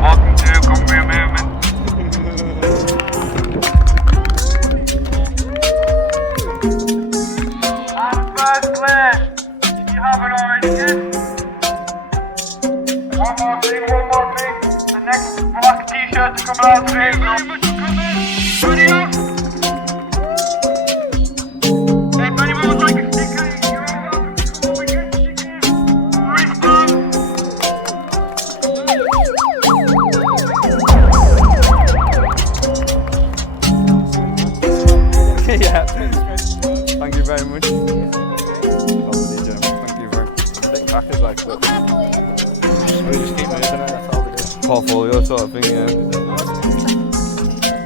Welcome to Cumbria movement. And first place, if you haven't already yet. One more thing. The next black t-shirt to come out today. Thank you very much for coming. Ready up. If anyone would like a sticker, you're welcome to come over and get a sticker. Respond. Yeah. Thank you very much. Thank you very much. A bit crackers like that. We just keep moving it, that's all we do. Portfolio sort of thing, yeah.